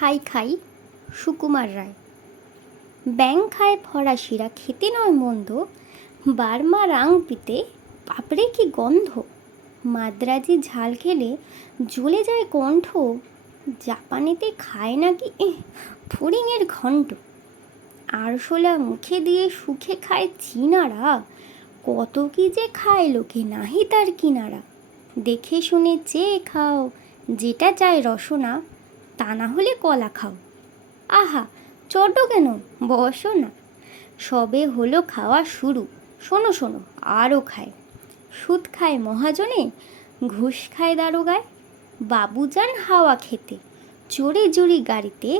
খাই খাই সুকুমার রায়। ব্যাং খায় ফরাসিরা খেতে নয় মন্দ, বার্মা রাং পিতে বাপরে কি গন্ধ। মাদ্রাজি ঝাল খেলে জ্বলে যায় কণ্ঠ, জাপানেতে খায় নাকি ফড়িংয়ের ঘণ্ট। আরশোলা মুখে দিয়ে সুখে খায় চীনারা, কত কি যে খায় লোকে নাহি তার কিনারা। দেখে শুনে চেয়ে খাও, যেটা চায় রসনা, তা না হলে কলা খাও। আহা চটো কেন, বসো না। সবে হলো খাওয়া শুরু, শোনো শোনো আরও খায়। সুদ খায় মহাজনে, ঘুষ খায় দারোগায়। বাবুজান হাওয়া খেতে, চড়ে জুড়ি গাড়িতে,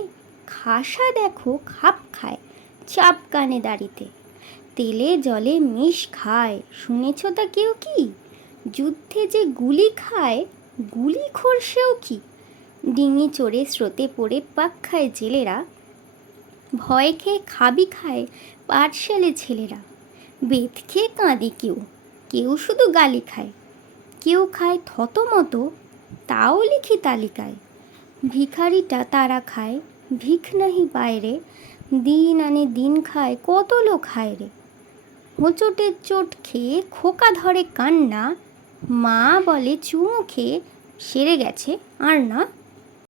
খাসা দেখো খাপ খায় চাপ কানে দাড়িতে। তেলে জলে মিশ খায়, শুনেছ তা কেউ কি? যুদ্ধে যে গুলি খায়, গুলি খোরসেও কি? ডিঙি চড়ে স্রোতে পড়ে পাক খায় জেলেরা, ভয় খেয়ে খাবি খায় পাঠশালে ছেলেরা। বেত খেয়ে কাঁদে কেউ, কেউ শুধু গালি খায়, কেউ খায় থতমত, তাও লিখি তালিকায়। ভিখারিটা তারা খায়, ভিখ নাহি বাইরে, দিন আনে দিন খায় কত লোক হায় রে। হোঁচটের চোট খেয়ে খোকা ধরে কান্না, মা বলে চুমু খেয়ে সেরে গেছে আর না।